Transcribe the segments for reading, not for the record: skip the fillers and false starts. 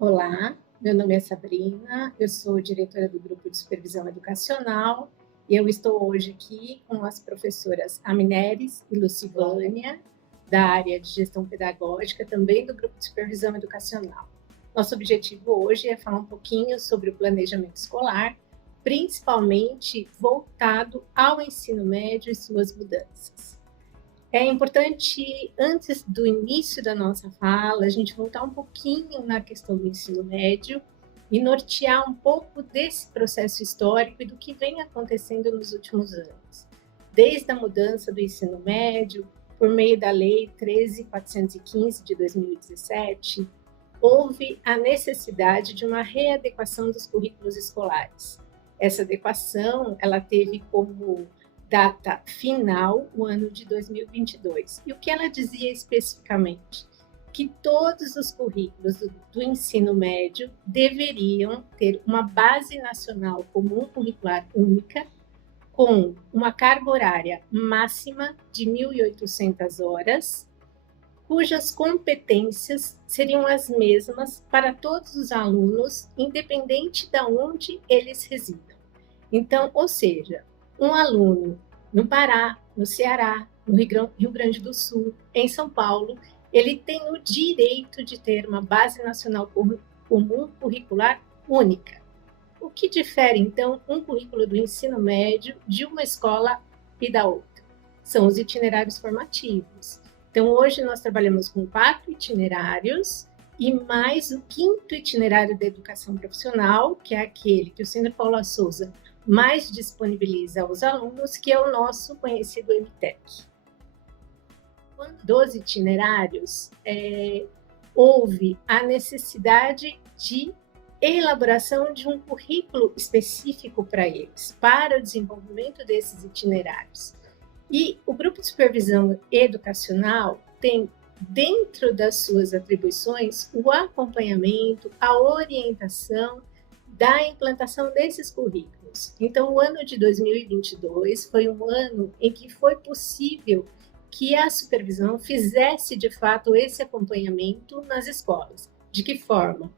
Olá, meu nome é Sabrina, eu sou diretora do Grupo de Supervisão Educacional e eu estou hoje aqui com as professoras Amineres e Lucivânia, da área de Gestão Pedagógica, também do Grupo de Supervisão Educacional. Nosso objetivo hoje é falar um pouquinho sobre o planejamento escolar, principalmente voltado ao ensino médio e suas mudanças. É importante, antes do início da nossa fala, a gente voltar um pouquinho na questão do ensino médio e nortear um pouco desse processo histórico e do que vem acontecendo nos últimos anos. Desde a mudança do ensino médio, por meio da Lei 13.415 de 2017, houve a necessidade de uma readequação dos currículos escolares. Essa adequação, ela teve como data final o ano de 2022. E o que ela dizia especificamente? Que todos os currículos do ensino médio deveriam ter uma base nacional comum curricular única, com uma carga horária máxima de 1.800 horas, cujas competências seriam as mesmas para todos os alunos, independente de onde eles residam. Então, ou seja, um aluno no Pará, no Ceará, no Rio Grande do Sul, em São Paulo, ele tem o direito de ter uma base nacional comum curricular única. O que difere, então, um currículo do ensino médio de uma escola e da outra? São os itinerários formativos. Então, hoje nós trabalhamos com 4 itinerários e mais o 5º itinerário da educação profissional, que é aquele que o Centro Paula Souza mais disponibiliza aos alunos, que é o nosso conhecido MTEC. Dos itinerários, houve a necessidade de elaboração de um currículo específico para eles, para o desenvolvimento desses itinerários. E o Grupo de Supervisão Educacional tem, dentro das suas atribuições, o acompanhamento, a orientação da implantação desses currículos. Então, o ano de 2022 foi um ano em que foi possível que a supervisão fizesse, de fato, esse acompanhamento nas escolas. De que forma?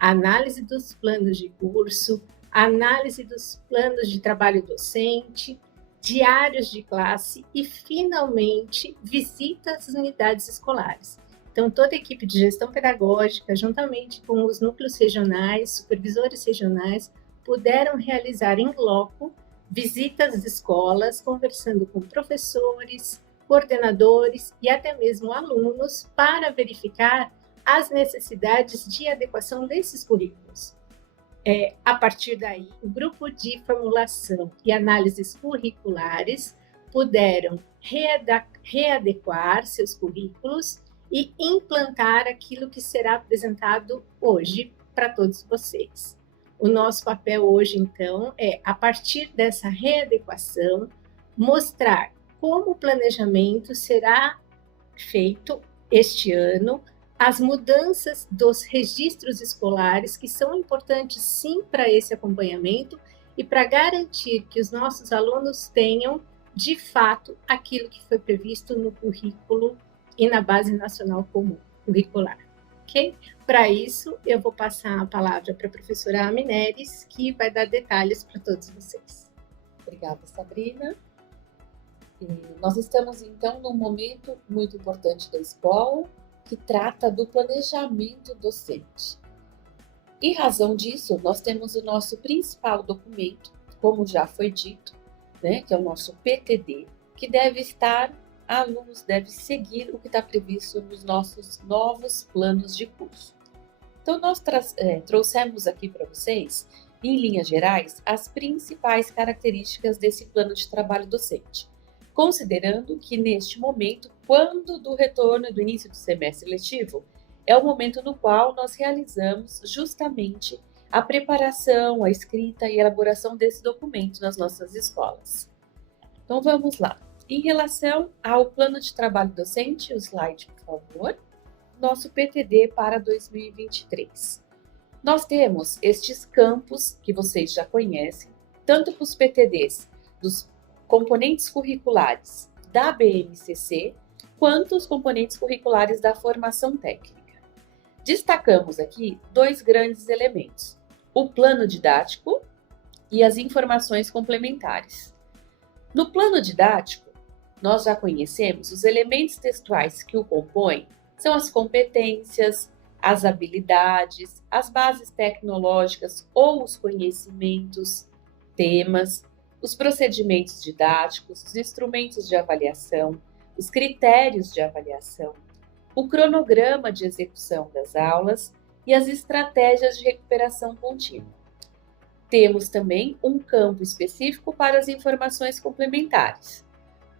A análise dos planos de curso, a análise dos planos de trabalho docente, diários de classe e, finalmente, visitas às unidades escolares. Então, toda a equipe de gestão pedagógica, juntamente com os núcleos regionais, supervisores regionais, puderam realizar em loco visitas às escolas, conversando com professores, coordenadores e até mesmo alunos para verificar as necessidades de adequação desses currículos. A partir daí, o grupo de formulação e análises curriculares puderam readequar seus currículos e implantar aquilo que será apresentado hoje para todos vocês. O nosso papel hoje, então, é, a partir dessa readequação, mostrar como o planejamento será feito este ano, as mudanças dos registros escolares, que são importantes, sim, para esse acompanhamento e para garantir que os nossos alunos tenham, de fato, aquilo que foi previsto no currículo e na Base Nacional Comum Curricular. Ok? Para isso, eu vou passar a palavra para a professora Amineres, que vai dar detalhes para todos vocês. Obrigada, Sabrina. Nós estamos, então, num momento muito importante da escola, que trata do planejamento docente. Em razão disso, nós temos o nosso principal documento, como já foi dito, né, que é o nosso PTD, que deve estar, alunos devem seguir o que está previsto nos nossos novos planos de curso. Então, nós trouxemos aqui para vocês, em linhas gerais, as principais características desse plano de trabalho docente, considerando que neste momento, quando do retorno do início do semestre letivo, é o momento no qual nós realizamos justamente a preparação, a escrita e a elaboração desse documento nas nossas escolas. Então vamos lá. Em relação ao plano de trabalho docente, o slide, por favor, nosso PTD para 2023. Nós temos estes campos que vocês já conhecem, tanto para os PTDs dos componentes curriculares da BNCC, quanto os componentes curriculares da formação técnica. Destacamos aqui dois grandes elementos: o plano didático e as informações complementares. No plano didático, nós já conhecemos os elementos textuais que o compõem, são as competências, as habilidades, as bases tecnológicas ou os conhecimentos, temas, os procedimentos didáticos, os instrumentos de avaliação, os critérios de avaliação, o cronograma de execução das aulas e as estratégias de recuperação contínua. Temos também um campo específico para as informações complementares,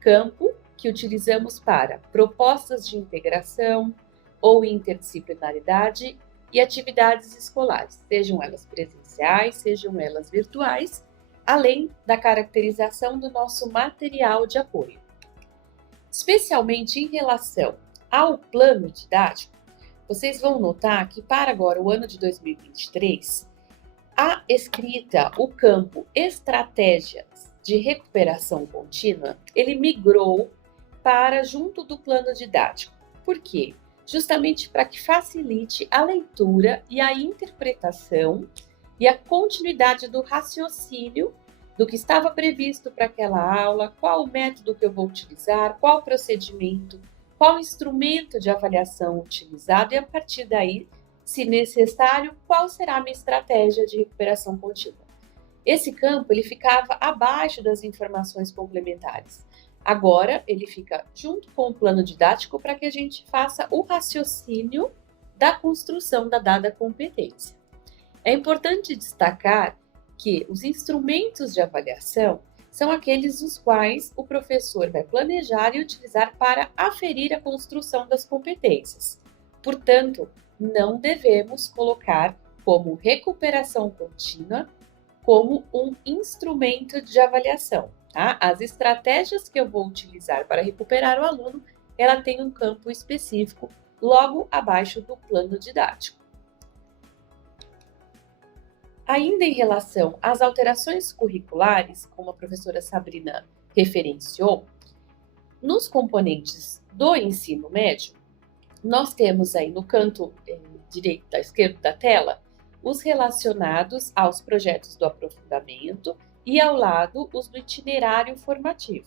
campo que utilizamos para propostas de integração ou interdisciplinaridade e atividades escolares, sejam elas presenciais, sejam elas virtuais, além da caracterização do nosso material de apoio. Especialmente em relação ao plano didático, vocês vão notar que para agora, o ano de 2023, a escrita, o campo estratégias de recuperação contínua, ele migrou para junto do plano didático. Por quê? Justamente para que facilite a leitura e a interpretação e a continuidade do raciocínio do que estava previsto para aquela aula, qual o método que eu vou utilizar, qual o procedimento, qual o instrumento de avaliação utilizado e, a partir daí, se necessário, qual será a minha estratégia de recuperação contínua. Esse campo ele ficava abaixo das informações complementares. Agora, ele fica junto com o plano didático para que a gente faça o raciocínio da construção da dada competência. É importante destacar que os instrumentos de avaliação são aqueles os quais o professor vai planejar e utilizar para aferir a construção das competências. Portanto, não devemos colocar como recuperação contínua como um instrumento de avaliação. Tá? As estratégias que eu vou utilizar para recuperar o aluno, ela tem um campo específico logo abaixo do plano didático. Ainda em relação às alterações curriculares, como a professora Sabrina referenciou, nos componentes do ensino médio, nós temos aí no canto direito da esquerda da tela os relacionados aos projetos do aprofundamento e ao lado os do itinerário formativo.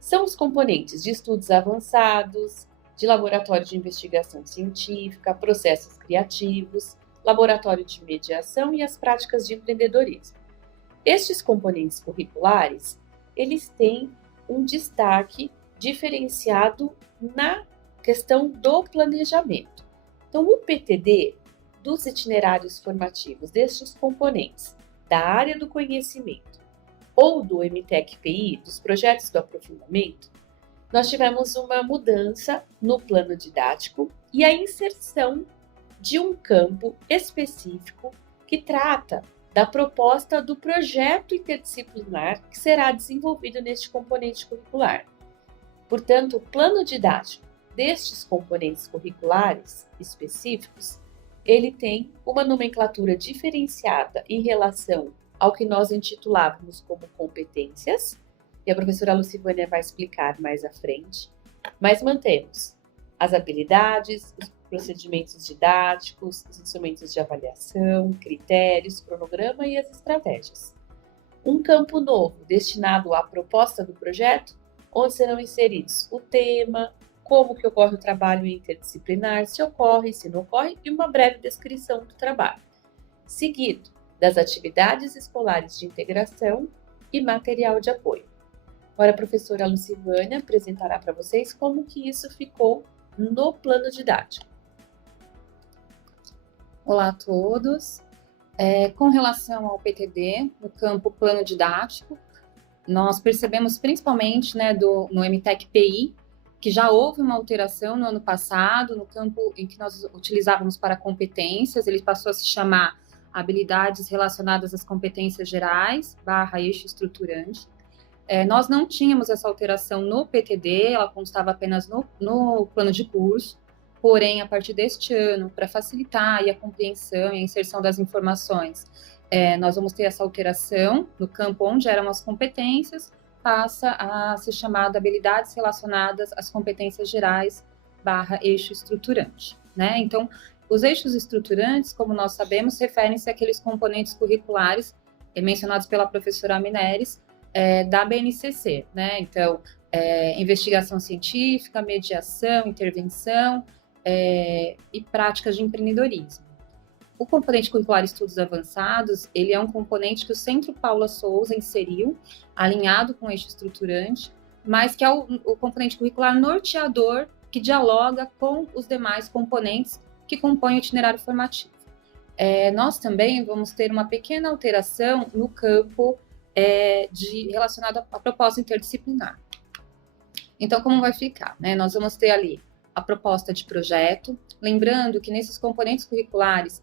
São os componentes de estudos avançados, de laboratório de investigação científica, processos criativos, laboratório de mediação e as práticas de empreendedorismo. Estes componentes curriculares, eles têm um destaque diferenciado na questão do planejamento. Então, o PTD dos itinerários formativos destes componentes da área do conhecimento ou do MTEC-PI, dos projetos do aprofundamento, nós tivemos uma mudança no plano didático e a inserção de um campo específico que trata da proposta do projeto interdisciplinar que será desenvolvido neste componente curricular. Portanto, o plano didático destes componentes curriculares específicos, ele tem uma nomenclatura diferenciada em relação ao que nós intitulávamos como competências, e a professora Lucivânia vai explicar mais à frente, mas mantemos as habilidades, os procedimentos didáticos, os instrumentos de avaliação, critérios, cronograma e as estratégias. Um campo novo destinado à proposta do projeto, onde serão inseridos o tema, como que ocorre o trabalho interdisciplinar, se ocorre, se não ocorre, e uma breve descrição do trabalho. Seguido das atividades escolares de integração e material de apoio. Agora a professora Lucivânia apresentará para vocês como que isso ficou no plano didático. Olá a todos. Com relação ao PTD, no campo plano didático, nós percebemos principalmente no MTEC-PI, que já houve uma alteração no ano passado, no campo em que nós utilizávamos para competências, ele passou a se chamar habilidades relacionadas às competências gerais, /eixo estruturante. Nós não tínhamos essa alteração no PTD, ela constava apenas no plano de curso, porém, a partir deste ano, para facilitar a compreensão e a inserção das informações, nós vamos ter essa alteração no campo onde eram as competências, passa a ser chamada habilidades relacionadas às competências gerais /eixo estruturante, né? Então, Os eixos estruturantes, como nós sabemos, referem-se àqueles componentes curriculares mencionados pela professora Mineres, da BNCC, né? Então, investigação científica, mediação, intervenção e práticas de empreendedorismo. O componente curricular Estudos Avançados, ele é um componente que o Centro Paula Souza inseriu, alinhado com o eixo estruturante, mas que é o componente curricular norteador que dialoga com os demais componentes que compõem o itinerário formativo. Nós também vamos ter uma pequena alteração no campo relacionado à proposta interdisciplinar. Então, como vai ficar? Né? Nós vamos ter ali a proposta de projeto, lembrando que nesses componentes curriculares,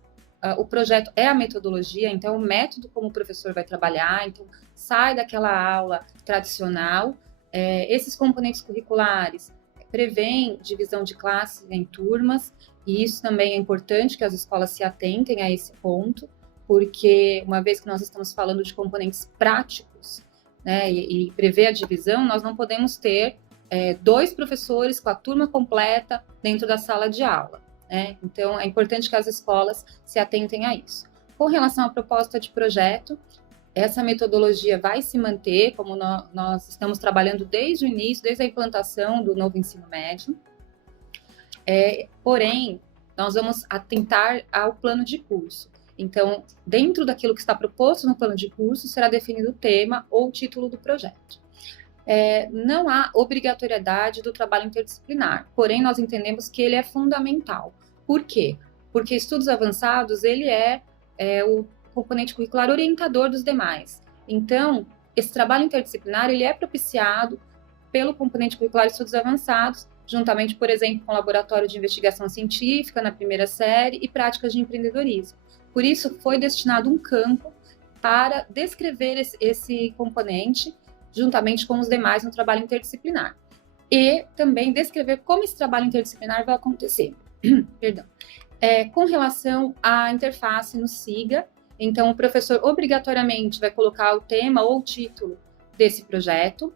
o projeto é a metodologia, então o método como o professor vai trabalhar, então sai daquela aula tradicional. Esses componentes curriculares prevêem divisão de classes em turmas, e isso também é importante que as escolas se atentem a esse ponto, porque uma vez que nós estamos falando de componentes práticos, né, e prever a divisão, nós não podemos ter 2 professores com a turma completa dentro da sala de aula. Né? Então, é importante que as escolas se atentem a isso. Com relação à proposta de projeto, essa metodologia vai se manter, como nós estamos trabalhando desde o início, desde a implantação do novo ensino médio. Porém, nós vamos atentar ao plano de curso. Então, dentro daquilo que está proposto no plano de curso, será definido o tema ou o título do projeto. Não há obrigatoriedade do trabalho interdisciplinar, porém nós entendemos que ele é fundamental. Por quê? Porque estudos avançados, ele é o componente curricular orientador dos demais. Então, esse trabalho interdisciplinar, ele é propiciado pelo componente curricular estudos avançados, juntamente, por exemplo, com o laboratório de investigação científica na primeira série e práticas de empreendedorismo. Por isso, foi destinado um campo para descrever esse componente, juntamente com os demais no trabalho interdisciplinar. E também descrever como esse trabalho interdisciplinar vai acontecer. Perdão. Com relação à interface no SIGA, então o professor obrigatoriamente vai colocar o tema ou o título desse projeto.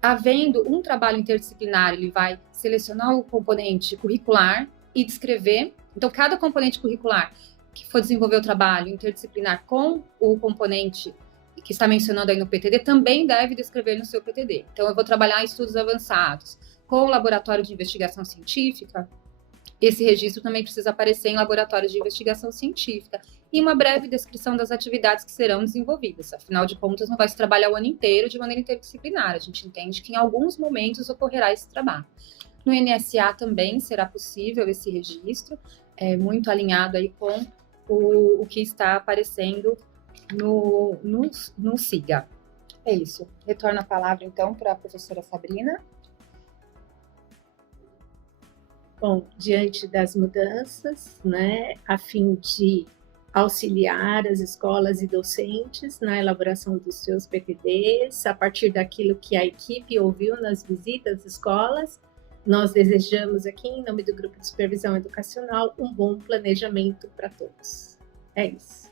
Havendo um trabalho interdisciplinar, ele vai selecionar o componente curricular e descrever. Então, cada componente curricular que for desenvolver o trabalho interdisciplinar com o componente que está mencionando aí no PTD, também deve descrever no seu PTD. Então, eu vou trabalhar em estudos avançados com o laboratório de investigação científica. Esse registro também precisa aparecer em laboratórios de investigação científica e uma breve descrição das atividades que serão desenvolvidas. Afinal de contas, não vai se trabalhar o ano inteiro de maneira interdisciplinar. A gente entende que em alguns momentos ocorrerá esse trabalho. No NSA também será possível esse registro, muito alinhado aí com o que está aparecendo no SIGA. É isso. Retorno a palavra, então, para a professora Sabrina. Bom, diante das mudanças, né, a fim de auxiliar as escolas e docentes na elaboração dos seus PTDs, a partir daquilo que a equipe ouviu nas visitas às escolas, nós desejamos aqui, em nome do Grupo de Supervisão Educacional, um bom planejamento para todos. É isso.